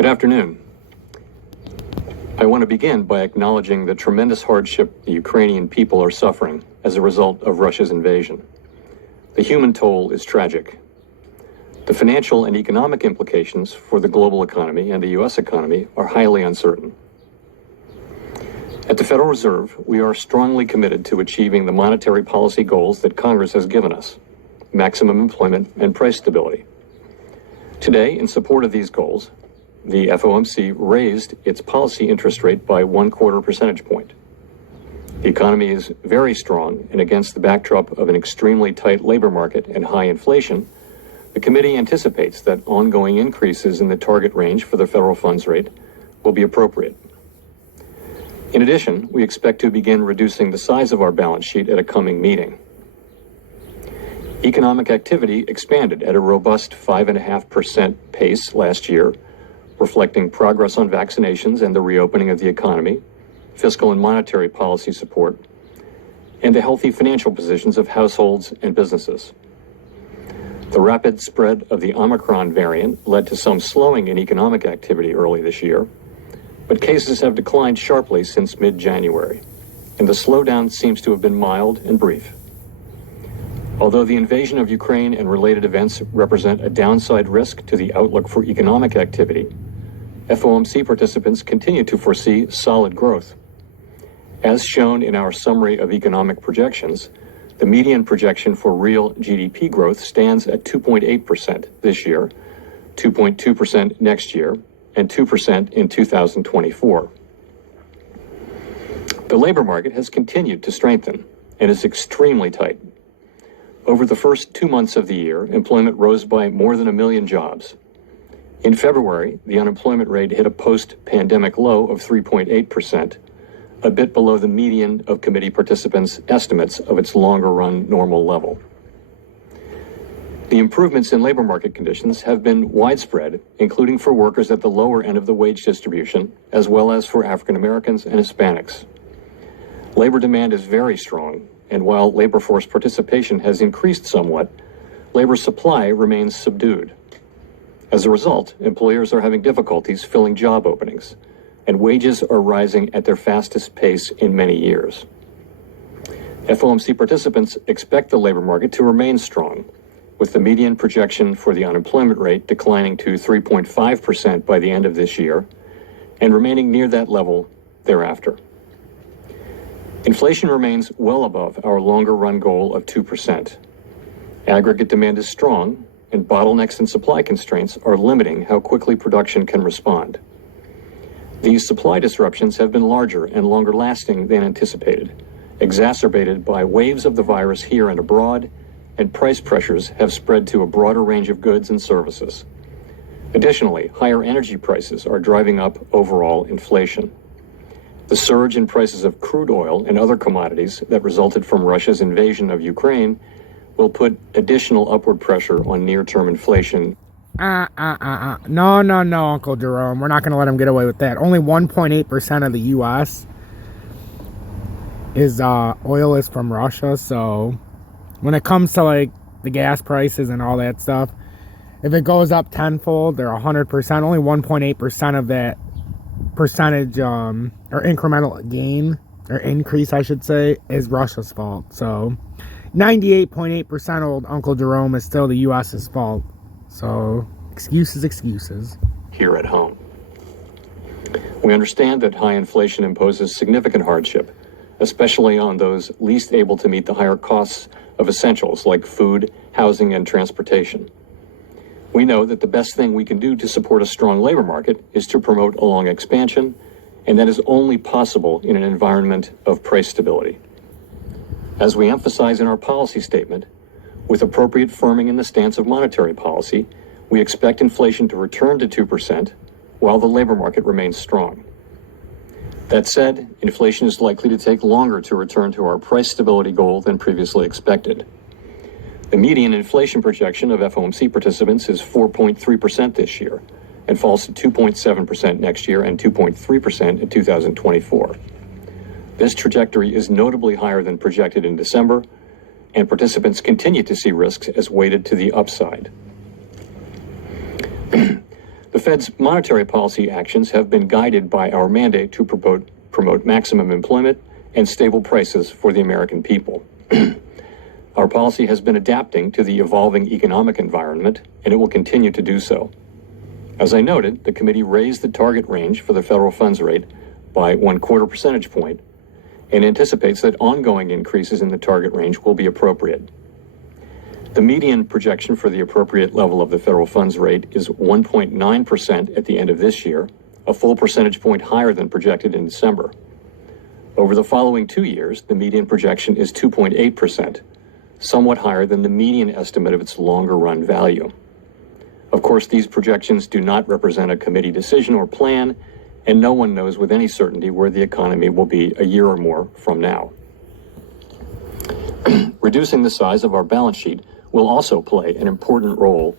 Good afternoon. I want to begin by acknowledging the tremendous hardship the Ukrainian people are suffering as a result of Russia's invasion. The human toll is tragic. The financial and economic implications for the global economy and the U.S. economy are highly uncertain. At the Federal Reserve, we are strongly committed to achieving the monetary policy goals that Congress has given us: maximum employment and price stability. Today, in support of these goals, the FOMC raised its policy interest rate by 1/4 percentage point. The economy is very strong, and against the backdrop of an extremely tight labor market and high inflation, the committee anticipates that ongoing increases in the target range for the federal funds rate will be appropriate. In addition, we expect to begin reducing the size of our balance sheet at a coming meeting. Economic activity expanded at a robust 5.5% pace last year, reflecting progress on vaccinations and the reopening of the economy, fiscal and monetary policy support, and the healthy financial positions of households and businesses. The rapid spread of the Omicron variant led to some slowing in economic activity early this year, but cases have declined sharply since mid-January, and the slowdown seems to have been mild and brief. Although the invasion of Ukraine and related events represent a downside risk to the outlook for economic activity, FOMC participants continue to foresee solid growth. As shown in our summary of economic projections, the median projection for real GDP growth stands at 2.8% this year, 2.2% next year, and 2% in 2024. The labor market has continued to strengthen and is extremely tight. Over the first 2 months of the year, employment rose by more than 1 million jobs. In February, the unemployment rate hit a post-pandemic low of 3.8%, a bit below the median of committee participants' estimates of its longer-run normal level. The improvements in labor market conditions have been widespread, including for workers at the lower end of the wage distribution, as well as for African Americans and Hispanics. Labor demand is very strong, and while labor force participation has increased somewhat, labor supply remains subdued. As a result, employers are having difficulties filling job openings, and wages are rising at their fastest pace in many years. FOMC participants expect the labor market to remain strong, with the median projection for the unemployment rate declining to 3.5% by the end of this year and remaining near that level thereafter. Inflation remains well above our longer-run goal of 2%. Aggregate demand is strong, and bottlenecks and supply constraints are limiting how quickly production can respond. These supply disruptions have been larger and longer lasting than anticipated, exacerbated by waves of the virus here and abroad, and price pressures have spread to a broader range of goods and services. Additionally, higher energy prices are driving up overall inflation. The surge in prices of crude oil and other commodities that resulted from Russia's invasion of Ukraine will put additional upward pressure on near-term inflation. No, Uncle Jerome. We're not going to let him get away with that. Only 1.8% of the U.S. is oil is from Russia. So when it comes to like the gas prices and all that stuff, if it goes up tenfold or 100%, only 1.8% of that percentage or incremental gain or increase, I should say, is Russia's fault. So 98.8% old Uncle Jerome is still the U.S.'s fault. So, excuses. Here at home. We understand that high inflation imposes significant hardship, especially on those least able to meet the higher costs of essentials like food, housing, and transportation. We know that the best thing we can do to support a strong labor market is to promote a long expansion, and that is only possible in an environment of price stability. As we emphasize in our policy statement, with appropriate firming in the stance of monetary policy, we expect inflation to return to 2% while the labor market remains strong. That said, inflation is likely to take longer to return to our price stability goal than previously expected. The median inflation projection of FOMC participants is 4.3% this year and falls to 2.7% next year and 2.3% in 2024. This trajectory is notably higher than projected in December, and participants continue to see risks as weighted to the upside. The Fed's monetary policy actions have been guided by our mandate to promote maximum employment and stable prices for the American people. Our policy has been adapting to the evolving economic environment, and it will continue to do so. As I noted, the committee raised the target range for the federal funds rate by 1/4 percentage point and anticipates that ongoing increases in the target range will be appropriate. The median projection for the appropriate level of the federal funds rate is 1.9% at the end of this year, a full percentage point higher than projected in December. Over the following 2 years, the median projection is 2.8%, somewhat higher than the median estimate of its longer run value. Of course, these projections do not represent a committee decision or plan, and no one knows with any certainty where the economy will be a year or more from now. Reducing the size of our balance sheet will also play an important role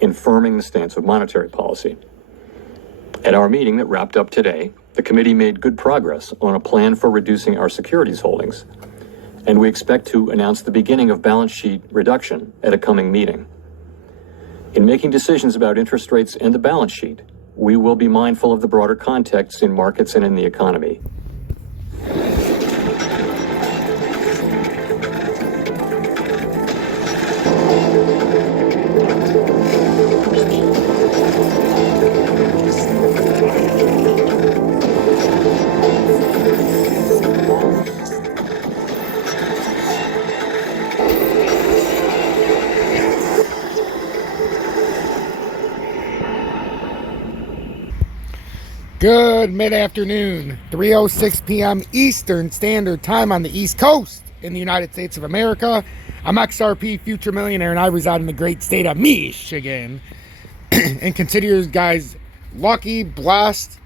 in firming the stance of monetary policy. At our meeting that wrapped up today, the committee made good progress on a plan for reducing our securities holdings, and we expect to announce the beginning of balance sheet reduction at a coming meeting. In making decisions about interest rates and the balance sheet, we will be mindful of the broader context in markets and in the economy. Good mid-afternoon, 3:06 p.m. Eastern Standard Time on the East Coast in the United States of America. I'm XRP Future Millionaire, and I reside in the great state of Michigan. And consider you guys lucky, blessed,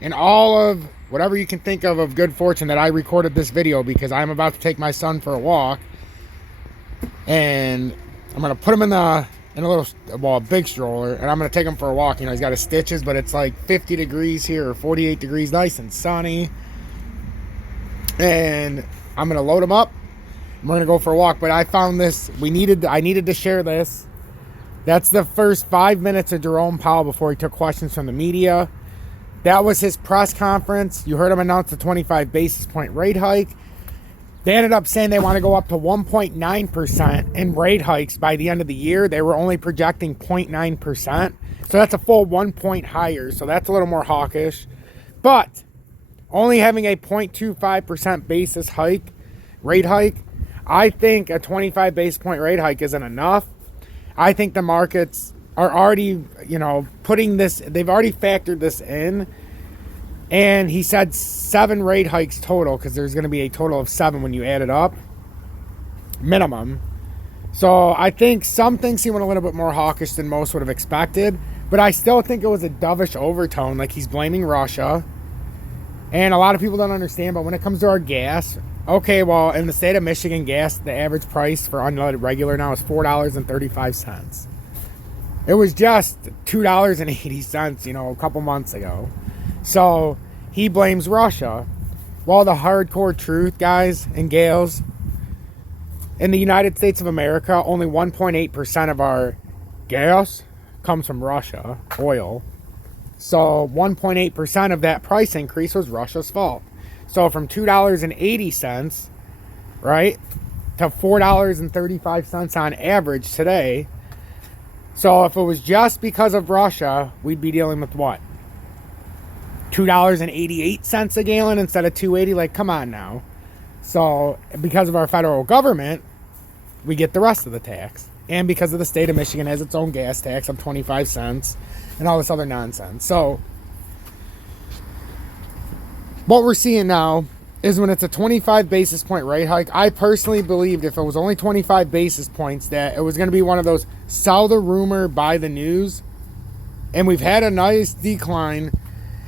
and all of whatever you can think of good fortune that I recorded this video, because I'm about to take my son for a walk. And I'm going to put him in a big stroller, and I'm going to take him for a walk. You know, he's got his stitches, but it's like 50 degrees here, or 48 degrees, nice and sunny. And I'm going to load him up. We're going to go for a walk. But I found this, I needed to share this. That's the first 5 minutes of Jerome Powell before he took questions from the media. That was his press conference. You heard him announce the 25 basis point rate hike. They ended up saying they want to go up to 1.9% in rate hikes by the end of the year. They were only projecting 0.9%. So that's a full 1 point higher. So that's a little more hawkish. But only having a 0.25% rate hike, I think a 25 basis point rate hike isn't enough. I think the markets are already, putting this, they've already factored this in. And he said 7 rate hikes total, because there's going to be a total of 7 when you add it up, minimum. So I think some things he went a little bit more hawkish than most would have expected, but I still think it was a dovish overtone, like he's blaming Russia. And a lot of people don't understand, but when it comes to our gas, okay, well, in the state of Michigan, gas, the average price for unleaded regular now is $4.35. It was just $2.80, a couple months ago. So he blames Russia. Well, the hardcore truth, guys and gals, in the United States of America, only 1.8% of our gas comes from Russia, oil. So 1.8% of that price increase was Russia's fault. So from $2.80, right, to $4.35 on average today. So if it was just because of Russia, we'd be dealing with what? $2.88 a gallon instead of $2.80. Like, come on now. So because of our federal government, we get the rest of the tax. And because of the state of Michigan has its own gas tax of 25 cents and all this other nonsense. So what we're seeing now is when it's a 25 basis point rate hike, I personally believed if it was only 25 basis points that it was going to be one of those sell the rumor, buy the news. And we've had a nice decline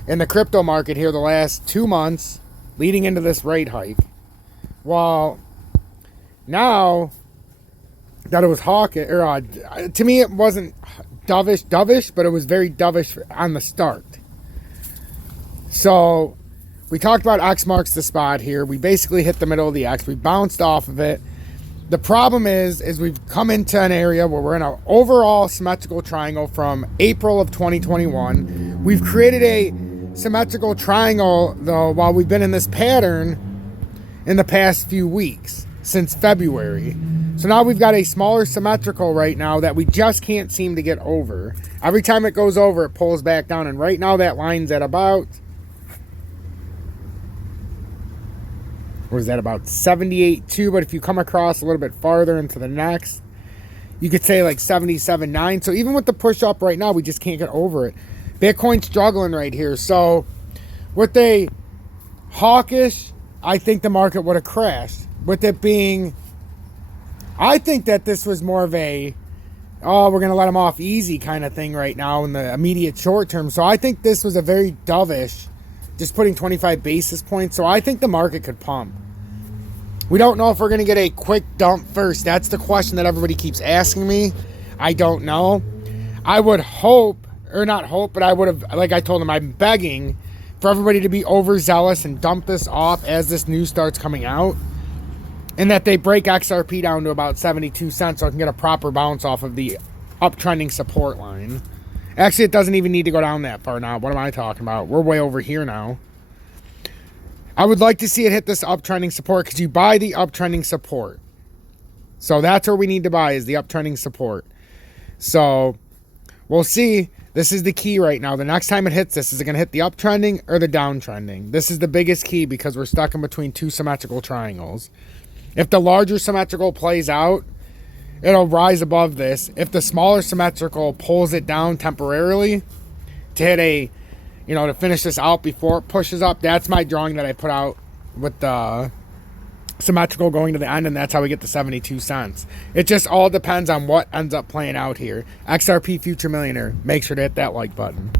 in the crypto market here the last 2 months leading into this rate hike. Well, now that it was hawkish, to me it wasn't dovish, but it was very dovish on the start. So we talked about X marks the spot here. We basically hit the middle of the X. We bounced off of it. The problem is we've come into an area where we're in an overall symmetrical triangle from April of 2021. We've created a symmetrical triangle, though, while we've been in this pattern in the past few weeks, since February. So now we've got a smaller symmetrical right now that we just can't seem to get over. Every time it goes over, it pulls back down. And right now that line's at about, what is that, about 78.2, but if you come across a little bit farther into the next, you could say like 77.9. So even with the push up right now, we just can't get over it. Bitcoin's struggling right here. So with a hawkish, I think the market would have crashed. With it being, I think that this was more of a, oh, we're going to let them off easy kind of thing right now in the immediate short term. So I think this was a very dovish, just putting 25 basis points. So I think the market could pump. We don't know if we're going to get a quick dump first. That's the question that everybody keeps asking me. I don't know. I would hope, or not hope, but I would have, like I told them, I'm begging for everybody to be overzealous and dump this off as this news starts coming out. And that they break XRP down to about 72 cents so I can get a proper bounce off of the uptrending support line. Actually, it doesn't even need to go down that far now. What am I talking about? We're way over here now. I would like to see it hit this uptrending support because you buy the uptrending support. So that's where we need to buy, is the uptrending support. So we'll see. This is the key right now. The next time it hits this, is it going to hit the uptrending or the downtrending? This is the biggest key because we're stuck in between two symmetrical triangles. If the larger symmetrical plays out, it'll rise above this. If the smaller symmetrical pulls it down temporarily to hit a, to finish this out before it pushes up, that's my drawing that I put out with the symmetrical going to the end, and that's how we get the 72 cents. It just all depends on what ends up playing out here. XRP Future Millionaire, make sure to hit that like button.